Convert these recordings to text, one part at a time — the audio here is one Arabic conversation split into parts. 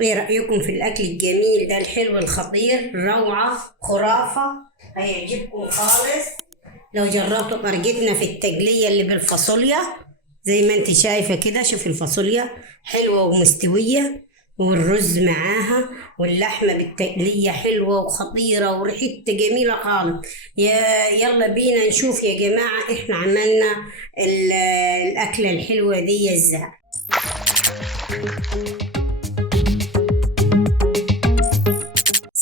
ايه رأيكم في الأكل الجميل ده الحلو الخطير؟ روعة خرافة، هيعجبكم خالص لو جربتوا طريقتنا في التقلية اللي بالفاصوليا. زي ما انت شايفة كده، شوفي الفاصوليا حلوة ومستوية والرز معاها واللحمة بالتقلية حلوة وخطيرة وريحتها جميلة خالص. يلا بينا نشوف يا جماعة احنا عملنا الأكلة الحلوة دي ازاي.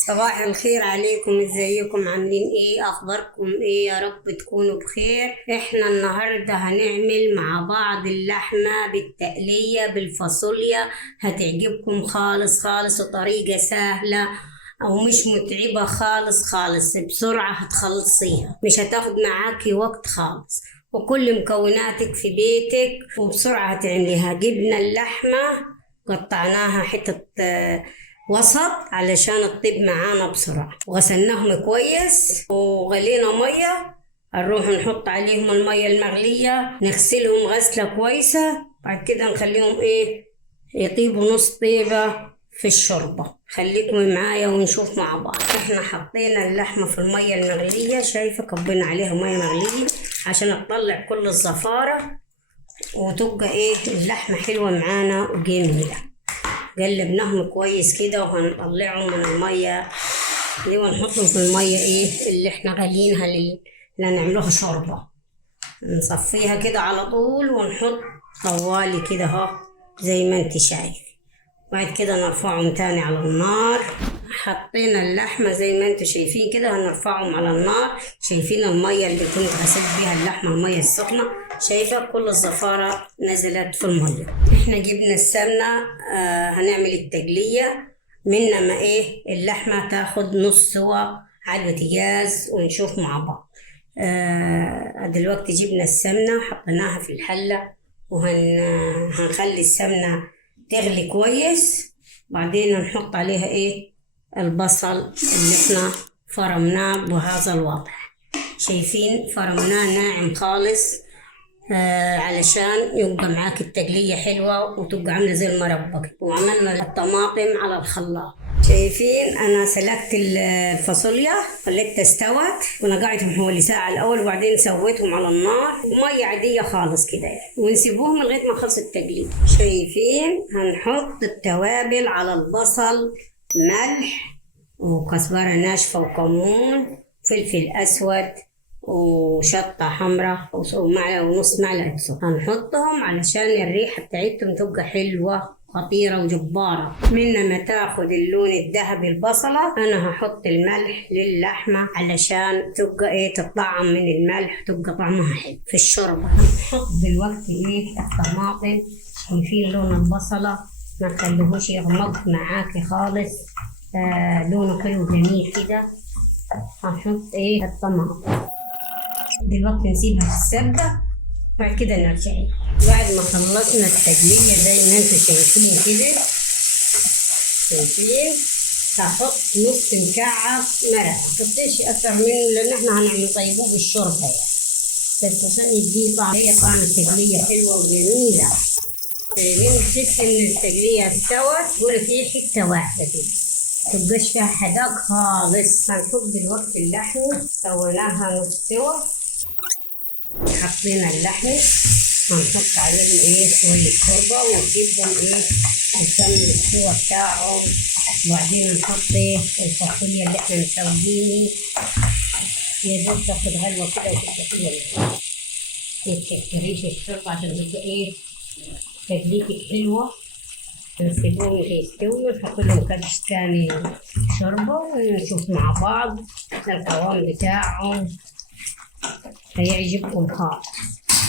صباح الخير عليكم، ازيكم؟ عاملين ايه؟ اخباركم ايه؟ يا رب تكونوا بخير. احنا النهاردة هنعمل مع بعض اللحمة بالتقلية بالفاصوليا، هتعجبكم خالص خالص، وطريقة سهلة او مش متعبة خالص خالص، بسرعة هتخلصيها، مش هتاخد معاكي وقت خالص، وكل مكوناتك في بيتك وبسرعة هتعمليها. جبنا اللحمة قطعناها حتة وسط علشان تطيب معانا بسرعة، وغسلناهم كويس وغلينا مية. هنروح نحط عليهم المية المغلية، نغسلهم غسلة كويسة، بعد كده نخليهم يطيبوا نص طيبة في الشوربة. خليكم معايا ونشوف مع بعض. احنا حطينا اللحمة في المية المغلية، شايفة كبينا عليها مية مغلية عشان تطلع كل الزفارة وتبقى اللحمة حلوة معانا وجميلة. قلبناهم كويس كده وهنطلعهم من المية دي ونحطهم في المية اللي احنا غالينها اللي هنعملوها شوربة. نصفيها كده على طول ونحط طوالي كده اهو زي ما انت شايف. بعد كده نرفعهم تاني على النار. حطينا اللحمة زي ما انتوا شايفين كده، هنرفعهم على النار. شايفين المية اللي كنت غسلت بيها اللحمة، المية السخنة، شايفة كل الزفارة نزلت في المية. احنا جبنا السمنة، هنعمل التقلية منما اللحمة تاخد نص سوا على البوتاجاز ونشوف مع بعض. دلوقتي جبنا السمنة حطيناها في الحلة وهنخلي السمنة تغلي كويس. بعدين نحط عليها البصل اللي احنا فرمناه بهذا الوضع. شايفين فرمناه ناعم خالص، علشان يبقى معاك التقلية حلوة وتبقى عاملة زي المربى. وعملنا الطماطم على الخلاط. شايفين انا سلقت الفاصوليا، خليتها استوت ونقعتهم حوالي ساعة الاول، وبعدين سويتهم على النار مية عادية خالص كده ونسيبوهم لغاية ما خلص التقلية. شايفين هنحط التوابل على البصل، ملح وكزبرة ناشفة وكمون، فلفل اسود وشطة حمراء ومعلقة ونص معلقة سكر. هنحطهم علشان الريحة بتاعتهم تبقى حلوة خطيرة وجبارة. منما تاخد اللون الذهبي البصلة، أنا هحط الملح للحمة علشان تبقى تطعم من الملح، تبقى طعمها حلو في الشوربة. هنحط دلوقتي الطماطم. شايفين لون البصلة ما تخليهوش يغمق معاكي خالص، لونه حلو جميل كده. هنحط الطماطم دلوقتي نسيبها تتسبك، بعد كده نرجع. بعد ما خلصنا التقلية زي ما انتوا شايفين كده، شايفين هحط نص مكعب مرقة، متحطيش أكتر منه لأن احنا هنعمل طيبوه بالشوربة بس عشان يديه طعم. هي طعم التقلية حلوة وجميلة. شايفين تحس إن التقلية استوت، تقولي فيه حتة واحدة كده، متبقاش فيها حداق خالص. هنحط دلوقتي اللحمة، سويناها نص سوا، حطينا اللحمة، هنحط عليهم شوية شوربة ونسيبهم نكمل السوا بتاعهم. وبعدين نحط الفاصوليا اللي احنا مسوينه، يا دوب تاخد هلوة كده وتبقى حلوة. متكتريش الشوربة عشان تبقى تدليتك حلوة. نسيبهم يستوي ونحط لهم كبش تاني شوربة ونشوف مع بعض القوام بتاعهم، هيعجبكم خالص.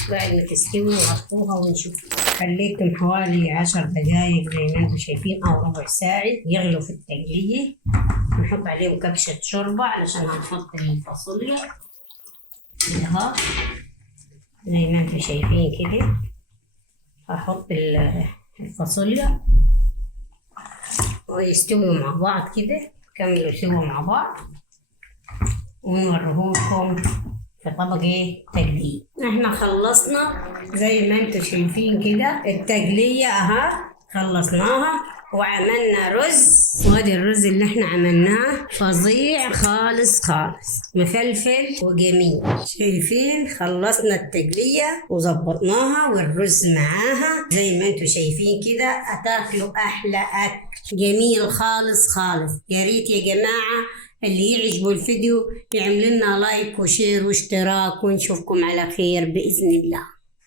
بعد ما تستوي نغطوها ونشوف. خليتهم حوالي 10 دقايق زي ما انتم شايفين او ربع ساعة يغلوا في التقلية. نحط عليهم كبشة شوربة علشان هنحط الفاصوليا كده زي ما انتم شايفين كده. هحط الفاصوليا ويستووا مع بعض كده، كملوا سوا مع بعض ونوريهولكم في طبق تقلية. احنا خلصنا زي ما انتم شايفين كده التقلية خلصناها. وعملنا رز، وادي الرز اللي احنا عملناه فظيع خالص خالص، مفلفل وجميل. شايفين خلصنا التقلية وظبطناها والرز معاها زي ما انتوا شايفين كده، هتاكلوا احلى اكل جميل خالص خالص. يا ريت يا جماعة اللي يعجبوا الفيديو يعمل لنا لايك وشير واشتراك، ونشوفكم على خير بإذن الله.